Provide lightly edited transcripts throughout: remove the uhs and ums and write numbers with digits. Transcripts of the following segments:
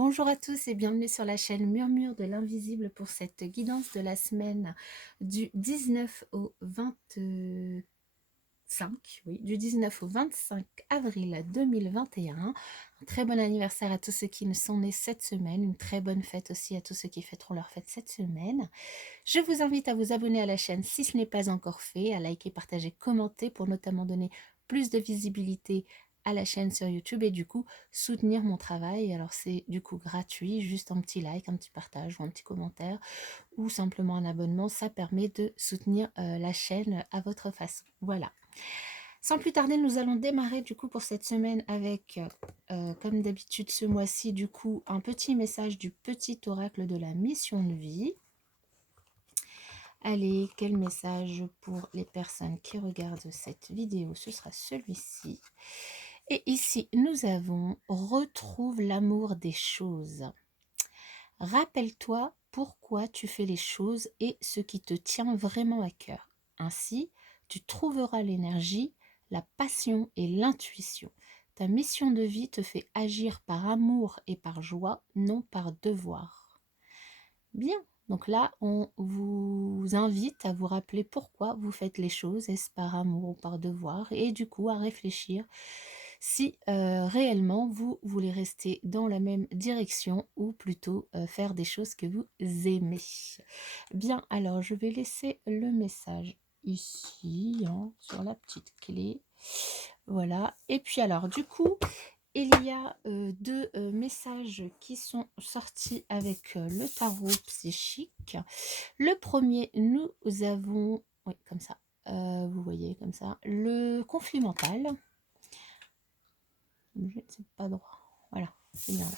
Bonjour à tous et bienvenue sur la chaîne Murmure de l'Invisible pour cette guidance de la semaine du 19 au 25, oui, du 19 au 25 avril 2021. Un très bon anniversaire à tous ceux qui ne sont nés cette semaine, une très bonne fête aussi à tous ceux qui fêteront leur fête cette semaine. Je vous invite à vous abonner à la chaîne si ce n'est pas encore fait, à liker, partager, commenter pour notamment donner plus de visibilité à la chaîne sur YouTube et du coup soutenir mon travail. Alors c'est du coup gratuit, juste un petit like, un petit partage ou un petit commentaire ou simplement un abonnement, ça permet de soutenir la chaîne à votre façon. Voilà. Sans plus tarder, nous allons démarrer du coup pour cette semaine avec, comme d'habitude ce mois-ci, du coup un petit message du petit oracle de la mission de vie. Allez, quel message pour les personnes qui regardent cette vidéo? Ce sera celui-ci. Et ici, nous avons « Retrouve l'amour des choses ». Rappelle-toi pourquoi tu fais les choses et ce qui te tient vraiment à cœur. Ainsi, tu trouveras l'énergie, la passion et l'intuition. Ta mission de vie te fait agir par amour et par joie, non par devoir. Bien. Donc là, on vous invite à vous rappeler pourquoi vous faites les choses, est-ce par amour ou par devoir, et du coup à réfléchir si réellement vous voulez rester dans la même direction ou plutôt faire des choses que vous aimez. Bien, alors je vais laisser le message ici, hein, sur la petite clé. Voilà, et puis alors du coup, il y a deux messages qui sont sortis avec le tarot psychique. Le premier, nous avons, oui, comme ça, vous voyez, comme ça, le conflit mental. C'est pas droit, voilà, c'est bien là.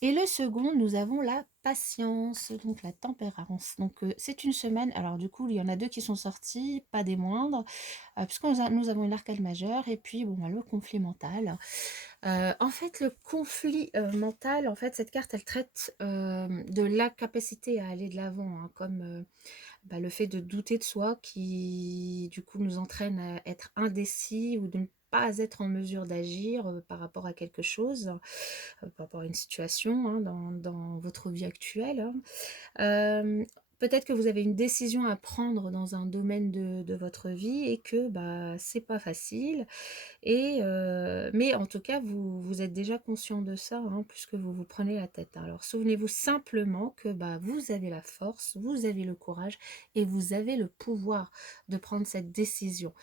Et le second, nous avons la patience, donc la tempérance. Donc c'est une semaine, alors du coup il y en a deux qui sont sortis, pas des moindres, puisque nous avons une arcane majeure et puis bon, le conflit mental. En fait, le conflit mental, en fait, cette carte, elle traite de l'incapacité à aller de l'avant, hein, comme le fait de douter de soi qui, du coup, nous entraîne à être indécis ou de ne pas être en mesure d'agir par rapport à quelque chose, par rapport à une situation, hein, dans votre vie actuelle, hein. Peut-être que vous avez une décision à prendre dans un domaine de votre vie et que c'est pas facile. Et mais en tout cas, vous êtes déjà conscient de ça, hein, puisque vous vous prenez la tête. Alors souvenez-vous simplement que vous avez la force, vous avez le courage et vous avez le pouvoir de prendre cette décision.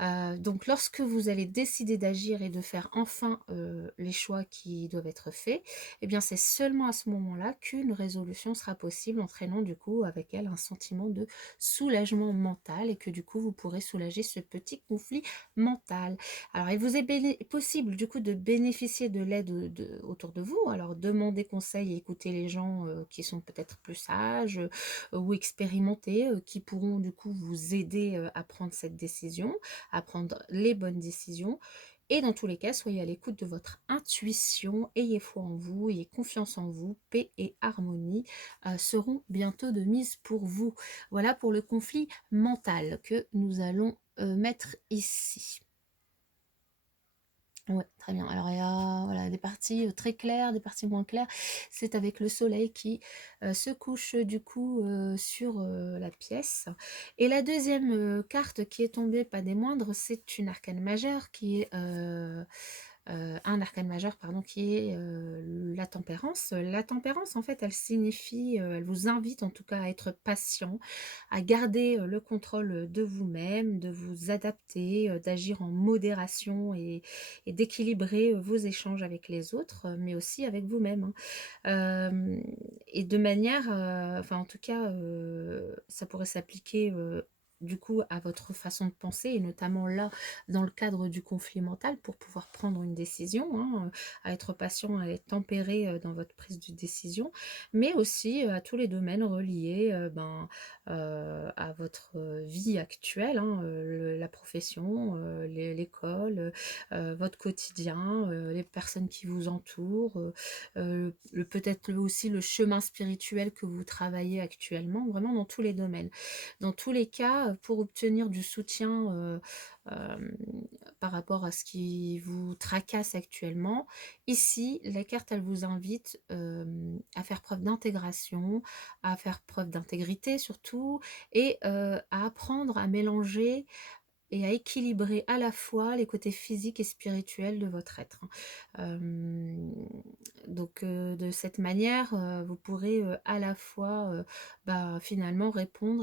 Donc lorsque vous allez décider d'agir et de faire enfin les choix qui doivent être faits, eh bien c'est seulement à ce moment-là qu'une résolution sera possible, entraînant du coup avec elle un sentiment de soulagement mental et que du coup vous pourrez soulager ce petit conflit mental. Alors il vous est possible du coup de bénéficier de l'aide autour de vous, alors demandez conseil et écoutez les gens qui sont peut-être plus sages ou expérimentés, qui pourront du coup vous aider à prendre cette décision, à prendre les bonnes décisions. Et dans tous les cas, soyez à l'écoute de votre intuition, ayez foi en vous, ayez confiance en vous, paix et harmonie seront bientôt de mise pour vous. Voilà pour le conflit mental que nous allons mettre ici. Ouais, très bien. Alors il y a voilà, des parties très claires, des parties moins claires. C'est avec le soleil qui se couche du coup sur la pièce. Et la deuxième carte qui est tombée, pas des moindres, c'est une arcane majeure qui est un arcane majeur, pardon, qui est la tempérance. La tempérance, en fait, elle signifie, elle vous invite en tout cas à être patient, à garder le contrôle de vous-même, de vous adapter, d'agir en modération et d'équilibrer vos échanges avec les autres, mais aussi avec vous-même, hein. Et de manière, enfin en tout cas, ça pourrait s'appliquer du coup à votre façon de penser et notamment là dans le cadre du conflit mental pour pouvoir prendre une décision, hein, à être patient, à être tempéré dans votre prise de décision, mais aussi à tous les domaines reliés à votre vie actuelle, hein, la profession, l'école, votre quotidien, les personnes qui vous entourent, peut-être aussi le chemin spirituel que vous travaillez actuellement, vraiment dans tous les domaines. Dans tous les cas, cas, pour obtenir du soutien par rapport à ce qui vous tracasse actuellement, ici, la carte, elle vous invite à faire preuve d'intégration, à faire preuve d'intégrité surtout, et à apprendre à mélanger et à équilibrer à la fois les côtés physiques et spirituels de votre être. Hem, donc de cette manière, vous pourrez, à la fois, finalement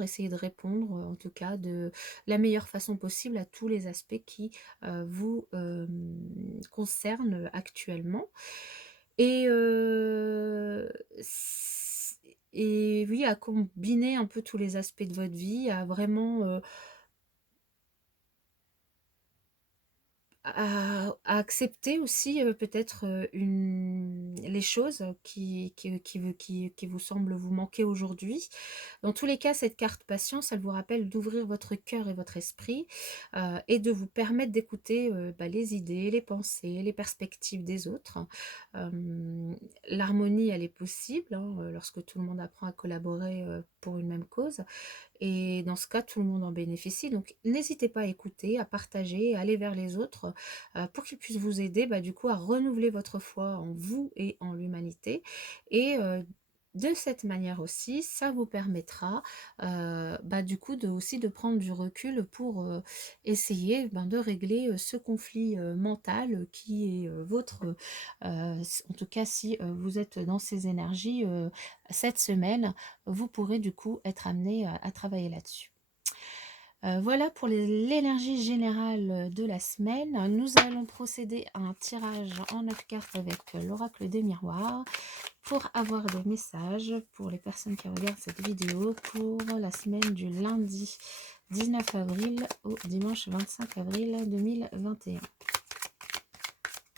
essayer de répondre, en tout cas de la meilleure façon possible à tous les aspects qui, vous, concernent actuellement. Et s et oui, à combiner un peu tous les aspects de votre vie, à vraiment, à accepter aussi, peut-être, une les choses qui vous semblent vous manquer aujourd'hui. Dans tous les cas, cette carte patience, elle vous rappelle d'ouvrir votre cœur et votre esprit, et de vous permettre d'écouter, les idées, les pensées, les perspectives des autres. L'harmonie, elle est possible, hein, lorsque tout le monde apprend à collaborer, pour une même cause. Et dans ce cas, tout le monde en bénéficie. Donc, n'hésitez pas à écouter, à partager, à aller vers les autres, pour qu'ils puissent vous aider, du coup, à renouveler votre foi en vous et en l'humanité. Et de cette manière aussi, ça vous permettra, du coup, aussi de prendre du recul pour essayer de régler ce conflit mental qui est votre, en tout cas, si vous êtes dans ces énergies cette semaine, vous pourrez du coup être amené à travailler là-dessus. Voilà pour l'énergie générale de la semaine. Nous allons procéder à un tirage en 9 cartes avec l'oracle des miroirs pour avoir des messages pour les personnes qui regardent cette vidéo pour la semaine du lundi 19 avril au dimanche 25 avril 2021.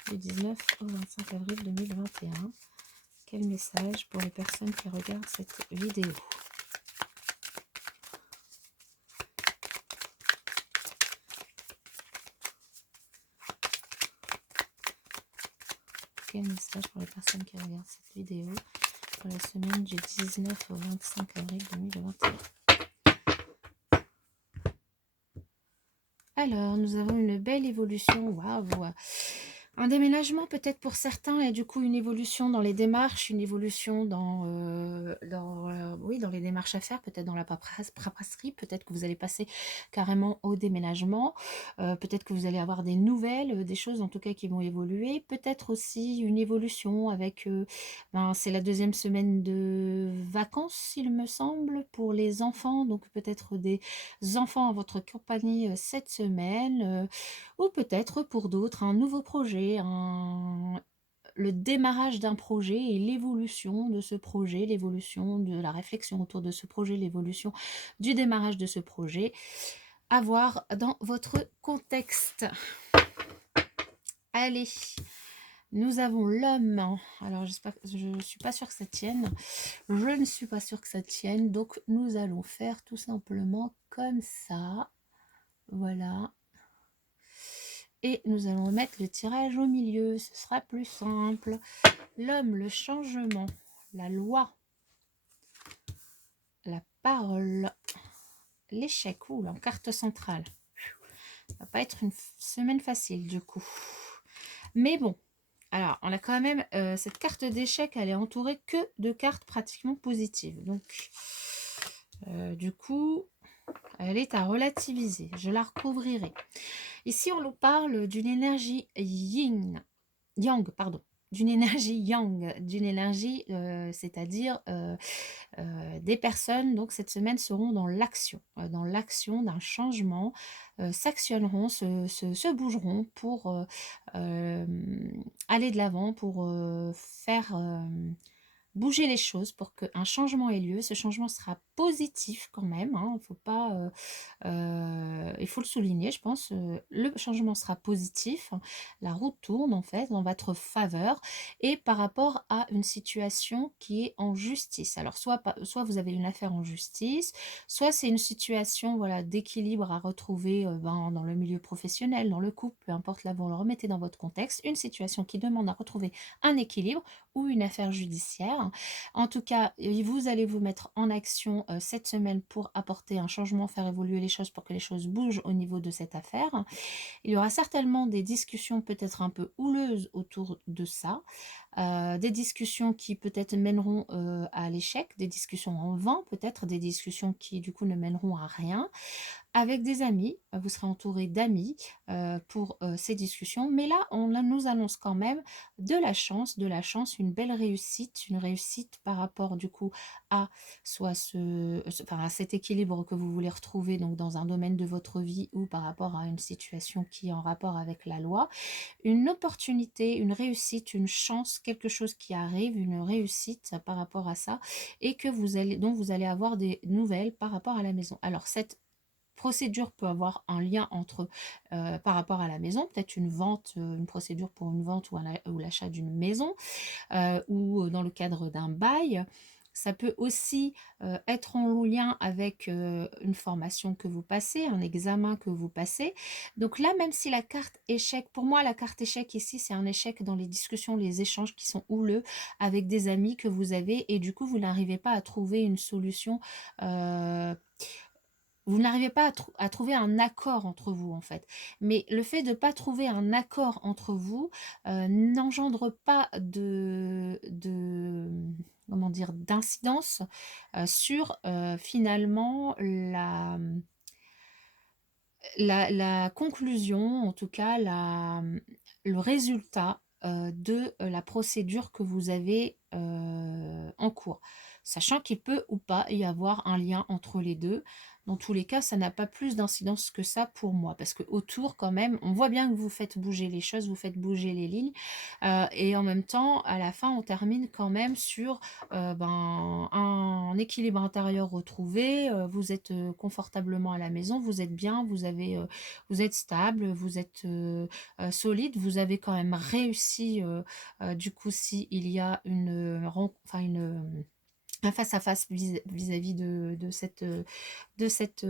Du 19 au 25 avril 2021. Quel message pour les personnes qui regardent cette vidéo? Quel message pour les personnes qui regardent cette vidéo pour la semaine du 19 au 25 avril 2021? Alors, nous avons une belle évolution. Waouh! Un déménagement peut-être pour certains et du coup une évolution dans les démarches, une évolution oui, dans les démarches à faire, peut-être dans la paperasserie, peut-être que vous allez passer carrément au déménagement, peut-être que vous allez avoir des nouvelles, des choses en tout cas qui vont évoluer, peut-être aussi une évolution avec, c'est la deuxième semaine de vacances, il me semble, pour les enfants, donc peut-être des enfants à votre compagnie cette semaine, ou peut-être pour d'autres un nouveau projet, le démarrage d'un projet et l'évolution de ce projet, l'évolution de la réflexion autour de ce projet, l'évolution du démarrage de ce projet, à voir dans votre contexte. Allez, nous avons l'homme. Alors, je ne suis pas sûre que ça tienne. Je ne suis pas sûre que ça tienne. Donc, nous allons faire tout simplement comme ça. Voilà. Et nous allons mettre le tirage au milieu. Ce sera plus simple. L'homme, le changement, la loi, la parole, l'échec. Ouh, en carte centrale. Ça va pas être une semaine facile du coup. Mais bon. Alors, on a quand même, cette carte d'échec, elle est entourée que de cartes pratiquement positives. Donc, du coup, elle est à relativiser. Je la recouvrirai. Ici, on nous parle d'une énergie yang, pardon. D'une énergie yang, d'une énergie, c'est-à-dire des personnes, donc cette semaine, seront dans l'action d'un changement, s'actionneront, se bougeront pour aller de l'avant, pour faire bouger les choses, pour qu'un changement ait lieu. Ce changement sera positif quand même, hein, il faut pas, il faut le souligner, je pense, le changement sera positif. La roue tourne en fait en votre faveur et par rapport à une situation qui est en justice. Alors soit vous avez une affaire en justice, soit c'est une situation, voilà, d'équilibre à retrouver, dans le milieu professionnel, dans le couple, peu importe, là vous le remettez dans votre contexte, une situation qui demande à retrouver un équilibre ou une affaire judiciaire. En tout cas, vous allez vous mettre en action cette semaine pour apporter un changement, faire évoluer les choses pour que les choses bougent au niveau de cette affaire. Il y aura certainement des discussions peut-être un peu houleuses autour de ça, des discussions qui peut-être mèneront à l'échec, des discussions en vain peut-être, des discussions qui du coup ne mèneront à rien. Avec des amis, vous serez entouré d'amis pour ces discussions. Mais là, nous annonce quand même de la chance, une belle réussite, une réussite par rapport du coup à soit enfin, à cet équilibre que vous voulez retrouver donc dans un domaine de votre vie ou par rapport à une situation qui est en rapport avec la loi. Une opportunité, une réussite, une chance, quelque chose qui arrive, une réussite par rapport à ça et que dont vous allez avoir des nouvelles par rapport à la maison. Alors cette procédure peut avoir un lien entre par rapport à la maison, peut-être une vente, une procédure pour une vente ou l'achat d'une maison, ou dans le cadre d'un bail. Ça peut aussi être en lien avec une formation que vous passez, un examen que vous passez. Donc là, même si la carte échec, pour moi, la carte échec ici, c'est un échec dans les discussions, les échanges qui sont houleux avec des amis que vous avez et du coup, vous n'arrivez pas à trouver une solution vous n'arrivez pas à trouver un accord entre vous, en fait. Mais le fait de ne pas trouver un accord entre vous n'engendre pas comment dire, d'incidence sur finalement la conclusion, en tout cas le résultat de la procédure que vous avez en cours. Sachant qu'il peut ou pas y avoir un lien entre les deux. Dans tous les cas, ça n'a pas plus d'incidence que ça pour moi. Parce que autour, quand même, on voit bien que vous faites bouger les choses, vous faites bouger les lignes. Et en même temps, à la fin, on termine quand même sur un équilibre intérieur retrouvé. Vous êtes confortablement à la maison, vous êtes bien, vous êtes stable, vous êtes solide. Vous avez quand même réussi, du coup, si il y a un face-à-face vis-à-vis de cette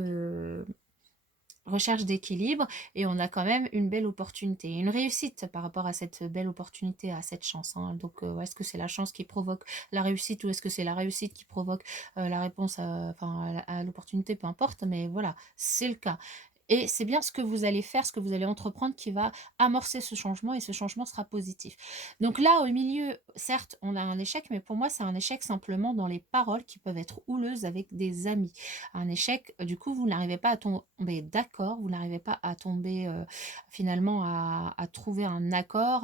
recherche d'équilibre et on a quand même une belle opportunité, une réussite par rapport à cette belle opportunité, à cette chance. Hein. Donc, est-ce que c'est la chance qui provoque la réussite ou est-ce que c'est la réussite qui provoque la réponse à l'opportunité, peu importe, mais voilà, c'est le cas. Et c'est bien ce que vous allez faire, ce que vous allez entreprendre qui va amorcer ce changement et ce changement sera positif. Donc là, au milieu, certes, on a un échec, mais pour moi, c'est un échec simplement dans les paroles qui peuvent être houleuses avec des amis. Un échec, du coup, vous n'arrivez pas à tomber d'accord, vous n'arrivez pas à tomber finalement à trouver un accord,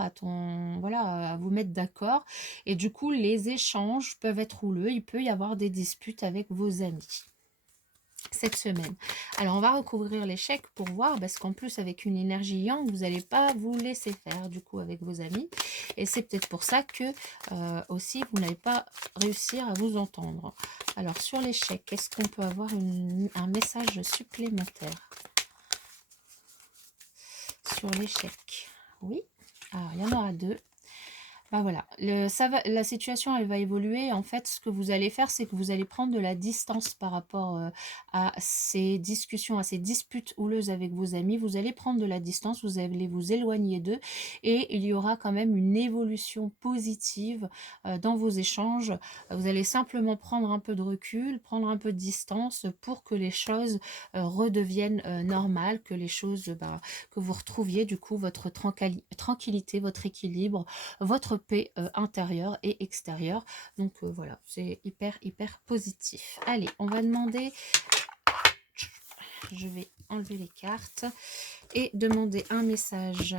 voilà, à vous mettre d'accord. Et du coup, les échanges peuvent être houleux, il peut y avoir des disputes avec vos amis cette semaine. Alors, on va recouvrir l'échec pour voir, parce qu'en plus, avec une énergie yang, vous n'allez pas vous laisser faire, du coup, avec vos amis. Et c'est peut-être pour ça que, aussi, vous n'allez pas réussir à vous entendre. Alors, sur l'échec, est-ce qu'on peut avoir un message supplémentaire sur l'échec? Oui. Alors, il y en aura deux. Bah voilà, la situation elle va évoluer. En fait, ce que vous allez faire, c'est que vous allez prendre de la distance par rapport à ces discussions, à ces disputes houleuses avec vos amis. Vous allez prendre de la distance, vous allez vous éloigner d'eux et il y aura quand même une évolution positive dans vos échanges. Vous allez simplement prendre un peu de recul, prendre un peu de distance pour que les choses redeviennent normales, que les choses, que vous retrouviez du coup votre tranquillité, votre équilibre, votre paix intérieure et extérieure. Donc voilà, c'est hyper positif. Allez, on va demander, je vais enlever les cartes et demander un message,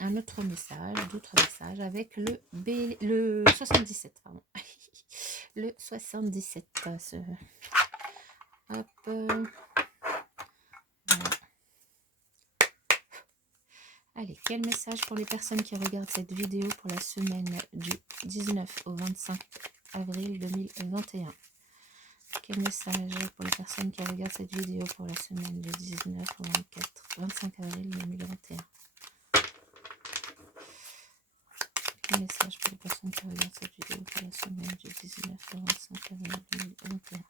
un autre message, d'autres messages avec le 77, pardon. Le 77. Hop. Voilà. Allez, quel message pour les personnes qui regardent cette vidéo pour la semaine du 19 au 25 avril 2021? Quel message pour les personnes qui regardent cette vidéo pour la semaine du 19 au 25 avril 2021? Quel message pour les personnes qui regardent cette vidéo pour la semaine du 19 au 25 avril 2021?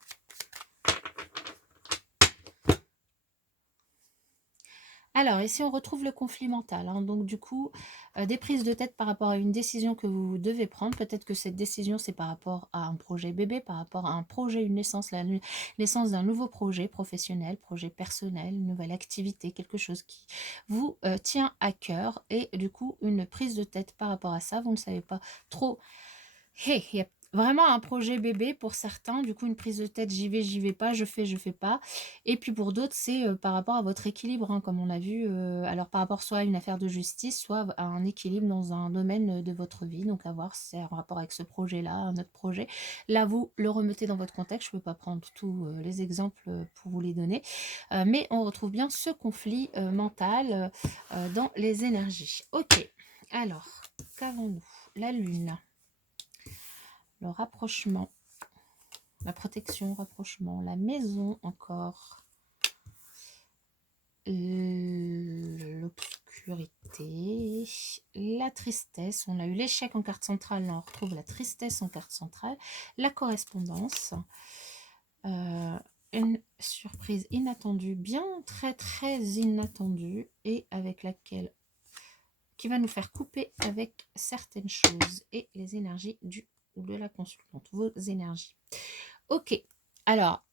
Alors, ici, on retrouve le conflit mental, hein. Donc, du coup, des prises de tête par rapport à une décision que vous devez prendre. Peut-être que cette décision, c'est par rapport à un projet bébé, par rapport à un projet, une naissance, naissance d'un nouveau projet professionnel, projet personnel, une nouvelle activité, quelque chose qui vous tient à cœur. Et du coup, une prise de tête par rapport à ça. Vous ne savez pas trop. Hey, il y a vraiment un projet bébé pour certains, du coup une prise de tête, j'y vais pas, je fais pas. Et puis pour d'autres, c'est par rapport à votre équilibre, hein, comme on l'a vu. Alors par rapport soit à une affaire de justice, soit à un équilibre dans un domaine de votre vie. Donc à voir si c'est en rapport avec ce projet-là, un autre projet. Là, vous le remettez dans votre contexte. Je ne peux pas prendre tous les exemples pour vous les donner. Mais on retrouve bien ce conflit mental dans les énergies. Ok, alors, qu'avons-nous? La lune. Le rapprochement, la protection, rapprochement, la maison encore, l'obscurité, la tristesse. On a eu l'échec en carte centrale, là on retrouve la tristesse en carte centrale, la correspondance, une surprise inattendue, bien très très inattendue, et avec laquelle qui va nous faire couper avec certaines choses et les énergies de la consultante, vos énergies. Ok, alors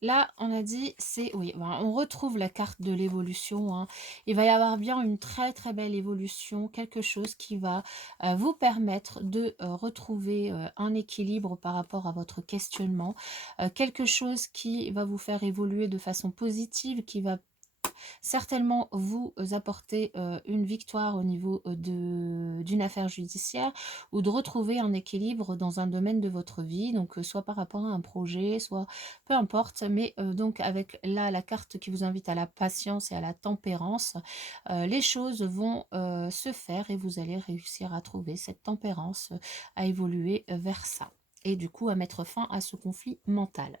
là on a dit c'est oui, on retrouve la carte de l'évolution, hein. Il va y avoir bien une très très belle évolution, quelque chose qui va vous permettre de retrouver un équilibre par rapport à votre questionnement, quelque chose qui va vous faire évoluer de façon positive, qui va certainement vous apporter une victoire au niveau d'une affaire judiciaire, ou de retrouver un équilibre dans un domaine de votre vie, donc soit par rapport à un projet, soit peu importe, mais donc avec là la carte qui vous invite à la patience et à la tempérance, les choses vont se faire et vous allez réussir à trouver cette tempérance, à évoluer vers ça, et du coup à mettre fin à ce conflit mental.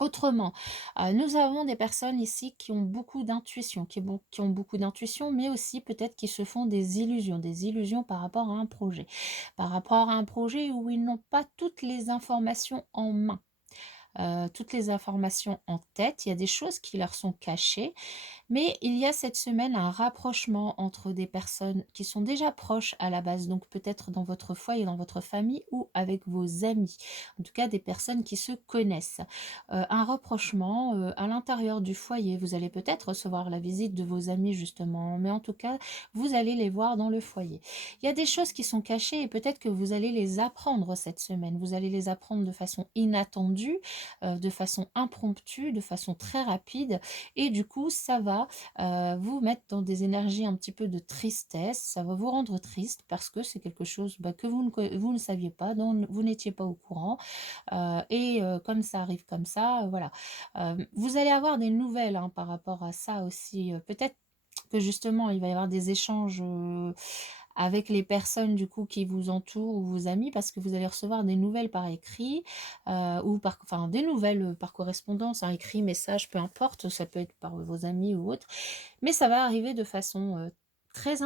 Autrement, nous avons des personnes ici qui ont beaucoup d'intuition, qui ont beaucoup d'intuition, mais aussi peut-être qui se font des illusions par rapport à un projet. Par rapport à un projet où ils n'ont pas toutes les informations en main. Toutes les informations en tête, il y a des choses qui leur sont cachées, mais il y a cette semaine un rapprochement entre des personnes qui sont déjà proches à la base, donc peut-être dans votre foyer, dans votre famille, ou avec vos amis. En tout cas, des personnes qui se connaissent. Un rapprochement à l'intérieur du foyer. Vous allez peut-être recevoir la visite de vos amis justement, mais en tout cas, vous allez les voir dans le foyer. Il y a des choses qui sont cachées et peut-être que vous allez les apprendre cette semaine. Vous allez les apprendre de façon inattendue, de façon impromptue, de façon très rapide, et du coup ça va vous mettre dans des énergies un petit peu de tristesse, ça va vous rendre triste parce que c'est quelque chose que vous ne saviez pas, dont vous n'étiez pas au courant, et comme ça arrive comme ça, voilà. Vous allez avoir des nouvelles, hein, par rapport à ça aussi, peut-être que justement il va y avoir des échanges avec les personnes du coup qui vous entourent, ou vos amis, parce que vous allez recevoir des nouvelles par écrit, ou enfin des nouvelles par correspondance, hein, écrit, message, peu importe, ça peut être par vos amis ou autre, mais ça va arriver de façon très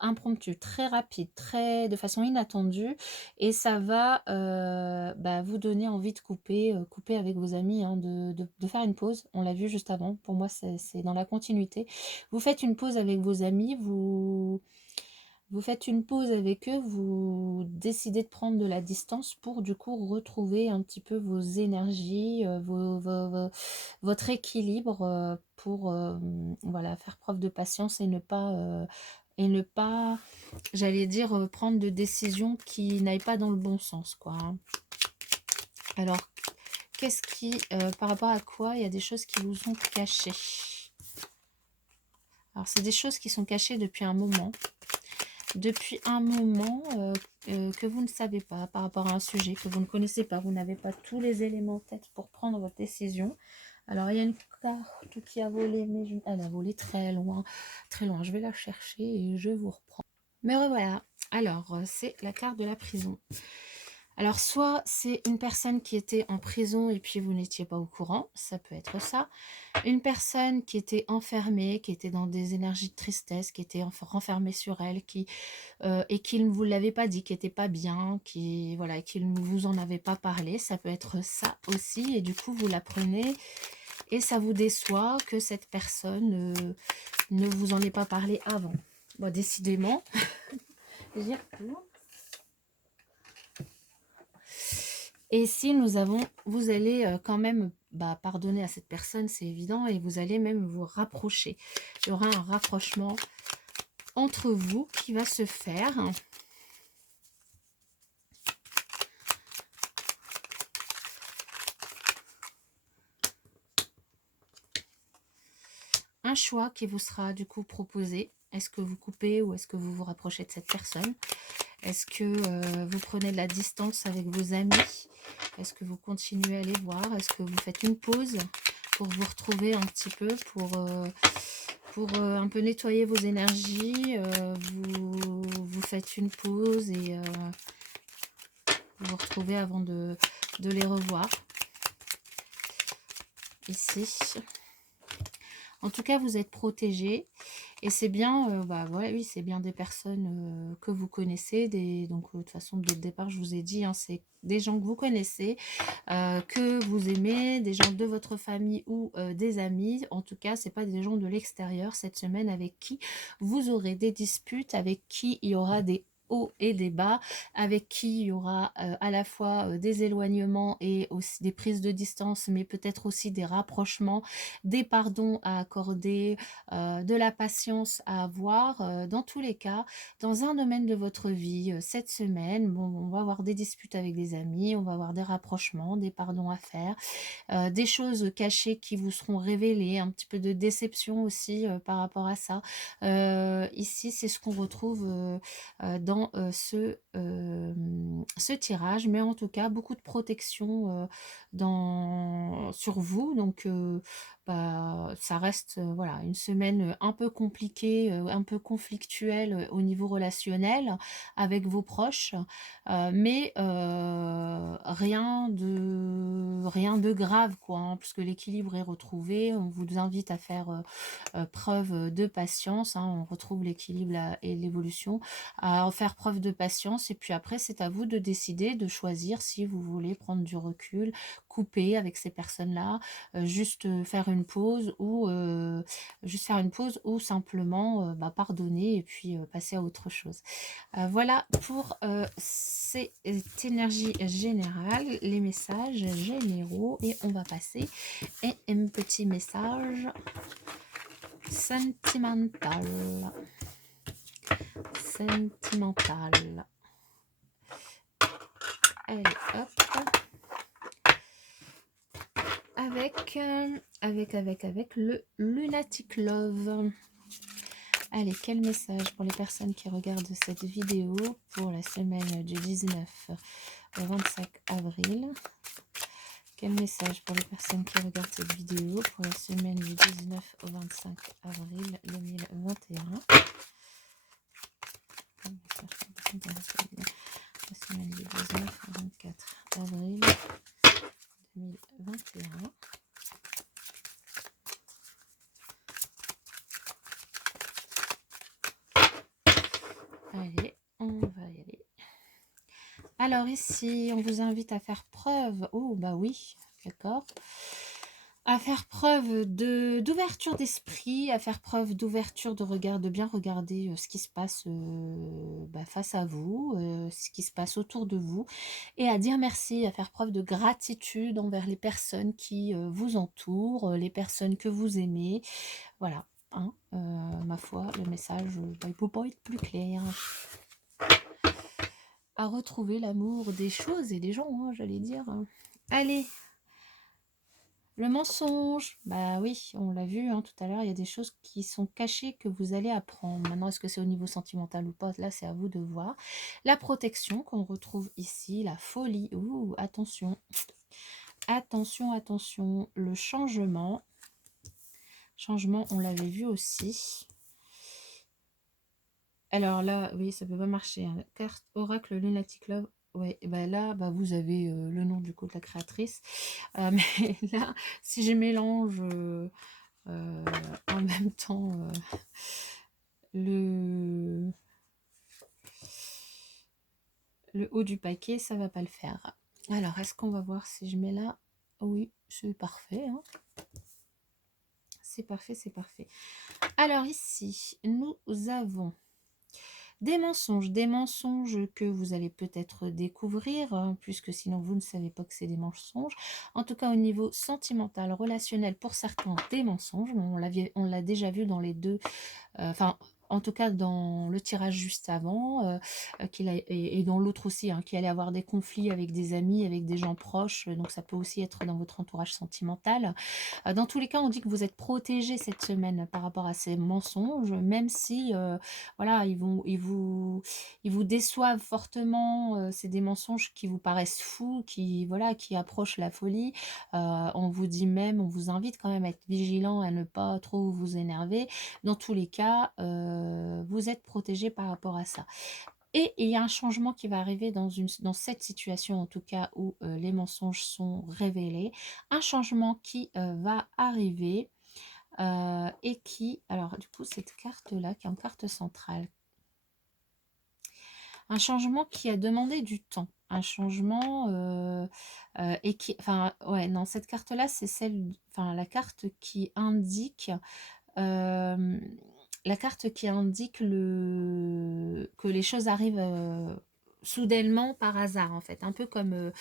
impromptue, très rapide, de façon inattendue, et ça va vous donner envie de couper avec vos amis, hein, de faire une pause. On l'a vu juste avant, pour moi c'est dans la continuité. Vous faites une pause avec vos amis, vous faites une pause avec eux, vous décidez de prendre de la distance pour du coup retrouver un petit peu vos énergies, votre équilibre, pour voilà, faire preuve de patience et ne pas, j'allais dire, prendre de décisions qui n'aillent pas dans le bon sens, quoi, hein. Alors, qu'est-ce qui, par rapport à quoi il y a des choses qui vous sont cachées? Alors, c'est des choses qui sont cachées depuis un moment. Depuis un moment que vous ne savez pas, par rapport à un sujet que vous ne connaissez pas, vous n'avez pas tous les éléments en tête pour prendre votre décision. Alors il y a une carte qui a volé, mais elle a volé très loin, très loin. Je vais la chercher et je vous reprends. Me revoilà. Alors c'est la carte de la prison. Alors soit c'est une personne qui était en prison et puis vous n'étiez pas au courant, ça peut être ça. Une personne qui était enfermée, qui était dans des énergies de tristesse, qui était renfermée sur elle, et qui ne vous l'avait pas dit, qui n'était pas bien, qui ne vous en avait pas parlé, ça peut être ça aussi, et du coup vous la prenez et ça vous déçoit que cette personne ne vous en ait pas parlé avant. Bon, décidément, j'y retourne. Et si nous avons, vous allez quand même pardonner à cette personne, c'est évident, et vous allez même vous rapprocher. Il y aura un rapprochement entre vous qui va se faire. Un choix qui vous sera du coup proposé. Est-ce que vous coupez ou est-ce que vous vous rapprochez de cette personne? Est-ce que vous prenez de la distance avec vos amis? Est-ce que vous continuez à les voir? Est-ce que vous faites une pause pour vous retrouver un petit peu, pour un peu nettoyer vos énergies? Vous faites une pause et vous vous retrouvez avant de les revoir. Ici. En tout cas, vous êtes protégés. Et c'est bien, voilà, oui, c'est bien des personnes que vous connaissez. Donc, de toute façon, dès le départ, je vous ai dit, hein, c'est des gens que vous connaissez, que vous aimez, des gens de votre famille ou des amis. En tout cas, c'est pas des gens de l'extérieur cette semaine avec qui vous aurez des disputes, avec qui il y aura des hauts et des bas, avec qui il y aura à la fois des éloignements et aussi des prises de distance, mais peut-être aussi des rapprochements, des pardons à accorder, de la patience à avoir. Dans tous les cas, dans un domaine de votre vie, cette semaine, bon, on va avoir des disputes avec des amis, on va avoir des rapprochements, des pardons à faire, des choses cachées qui vous seront révélées, un petit peu de déception aussi par rapport à ça. Ici, c'est ce qu'on retrouve dans ce tirage, mais en tout cas, beaucoup de protection sur vous. Donc, ça reste voilà, une semaine un peu compliquée, un peu conflictuelle au niveau relationnel avec vos proches, mais rien de grave, quoi, hein, puisque l'équilibre est retrouvé. On vous invite à faire preuve de patience, hein, on retrouve l'équilibre et l'évolution, à en faire preuve de patience, et puis après c'est à vous de décider, de choisir si vous voulez prendre du recul, couper avec ces personnes-là, juste faire une pause, ou simplement pardonner et puis passer à autre chose. Voilà pour cette énergie générale, les messages généraux, et on va passer à un petit message sentimental. Allez, hop. Avec le Lunatic Love. Allez, quel message pour les personnes qui regardent cette vidéo pour la semaine du 19 au 25 avril? Quel message pour les personnes qui regardent cette vidéo pour la semaine du 19 au 25 avril 2021? La semaine du 19 au 24 avril 2021. Allez, on va y aller. Alors ici, on vous invite à faire preuve, oh bah oui, d'accord, à faire preuve d'ouverture d'esprit, à faire preuve d'ouverture de regard, de bien regarder ce qui se passe face à vous, ce qui se passe autour de vous, et à dire merci, à faire preuve de gratitude envers les personnes qui vous entourent, les personnes que vous aimez. Voilà, hein, ma foi, le message, il ne peut pas être plus clair. À retrouver l'amour des choses et des gens, hein, j'allais dire. Allez, le mensonge, bah oui, on l'a vu hein, tout à l'heure, il y a des choses qui sont cachées que vous allez apprendre. Maintenant, est-ce que c'est au niveau sentimental ou pas? Là, c'est à vous de voir. La protection qu'on retrouve ici, la folie, ouh, attention. Attention, attention, le changement. Changement, on l'avait vu aussi. Alors là, oui, ça peut pas marcher. Hein. Carte Oracle Lunatic Love. Ouais, bah là, vous avez le nom du coup de la créatrice. Mais là, si je mélange en même temps le haut du paquet, ça va pas le faire. Alors, est-ce qu'on va voir si je mets là? Oui, c'est parfait. Hein. c'est parfait, c'est parfait. Alors ici, nous avons des mensonges que vous allez peut-être découvrir, puisque sinon vous ne savez pas que c'est des mensonges. En tout cas, au niveau sentimental, relationnel, pour certains, des mensonges. On l'a déjà vu dans les deux, enfin, en tout cas dans le tirage juste avant, et dans l'autre aussi, hein, qui allait avoir des conflits avec des amis, avec des gens proches, donc ça peut aussi être dans votre entourage sentimental. Dans tous les cas, on dit que vous êtes protégé cette semaine par rapport à ces mensonges, même si, voilà, ils vous déçoivent fortement. C'est des mensonges qui vous paraissent fous, qui, voilà, qui approchent la folie. On vous dit même, on vous invite quand même à être vigilant, à ne pas trop vous énerver. Dans tous les cas, vous êtes protégé par rapport à ça. Et il y a un changement qui va arriver dans cette situation, en tout cas, où les mensonges sont révélés. Un changement qui va arriver et qui, alors du coup, cette carte-là, qui est en carte centrale, un changement qui a demandé du temps. Un changement et qui, enfin, ouais, non, cette carte-là, c'est celle, enfin, euh, la carte qui indique que les choses arrivent soudainement par hasard, en fait. Un peu comme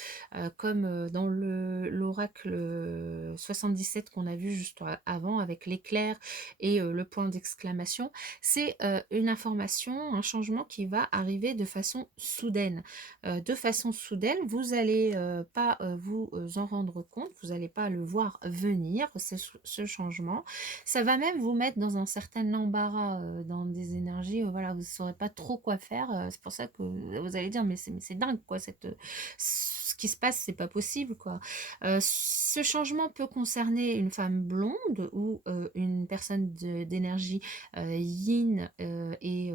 dans l'oracle 77 qu'on a vu juste avant avec l'éclair et le point d'exclamation. C'est une information, un changement qui va arriver de façon soudaine. De façon soudaine, vous allez pas vous en rendre compte, vous n'allez pas le voir venir, ce changement. Ça va même vous mettre dans un certain embarras, dans des énergies, voilà, vous ne saurez pas trop quoi faire. C'est pour ça que vous allez dire, mais c'est dingue, quoi, ce qui se passe, c'est pas possible, quoi. Ce changement peut concerner une femme blonde ou une personne d'énergie yin et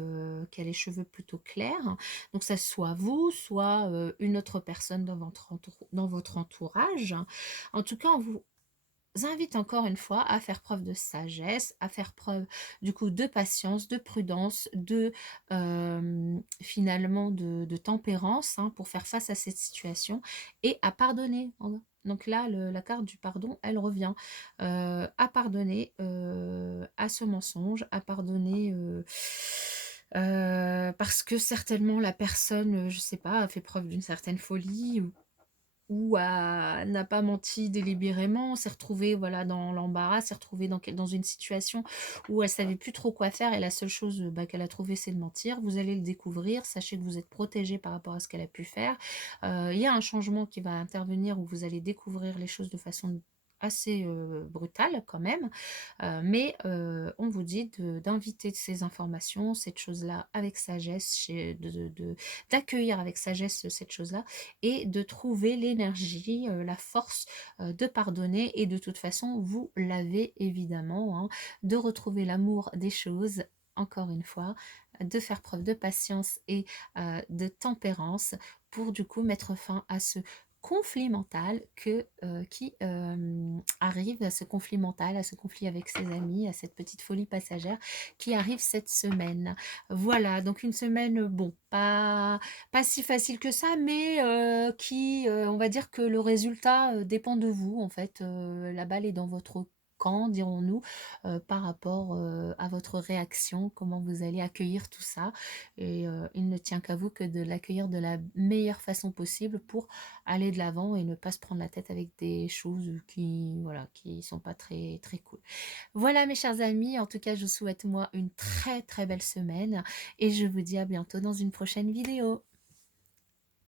qui a les cheveux plutôt clairs. Donc ça soit vous, soit une autre personne dans votre entourage. En tout cas, on vous invite encore une fois à faire preuve de sagesse, à faire preuve du coup de patience, de prudence, finalement de tempérance, hein, pour faire face à cette situation et à pardonner. Donc là, la carte du pardon, elle revient à pardonner à ce mensonge, à pardonner parce que certainement la personne, je sais pas, a fait preuve d'une certaine folie n'a pas menti délibérément, s'est retrouvée, voilà, dans l'embarras, s'est retrouvée dans une situation où elle savait plus trop quoi faire et la seule chose qu'elle a trouvé, c'est de mentir. Vous allez le découvrir, sachez que vous êtes protégé par rapport à ce qu'elle a pu faire. Il y a un changement qui va intervenir où vous allez découvrir les choses de façon assez brutale quand même. Mais on vous dit d'inviter ces informations, cette chose-là avec sagesse, d'accueillir avec sagesse cette chose-là et de trouver l'énergie, la force de pardonner. Et de toute façon, vous l'avez évidemment, hein, de retrouver l'amour des choses, encore une fois, de faire preuve de patience et de tempérance pour du coup mettre fin à ce conflit mental qui arrive, à ce conflit mental, à ce conflit avec ses amis, à cette petite folie passagère qui arrive cette semaine. Voilà, donc une semaine, bon, pas si facile que ça, mais on va dire que le résultat dépend de vous, en fait. La balle est dans votre camp, dirons-nous, par rapport à votre réaction, comment vous allez accueillir tout ça. Et il ne tient qu'à vous que de l'accueillir de la meilleure façon possible pour aller de l'avant et ne pas se prendre la tête avec des choses qui, voilà, qui sont pas très, très cool. Voilà, mes chers amis, en tout cas, je vous souhaite moi une très, très belle semaine et je vous dis à bientôt dans une prochaine vidéo.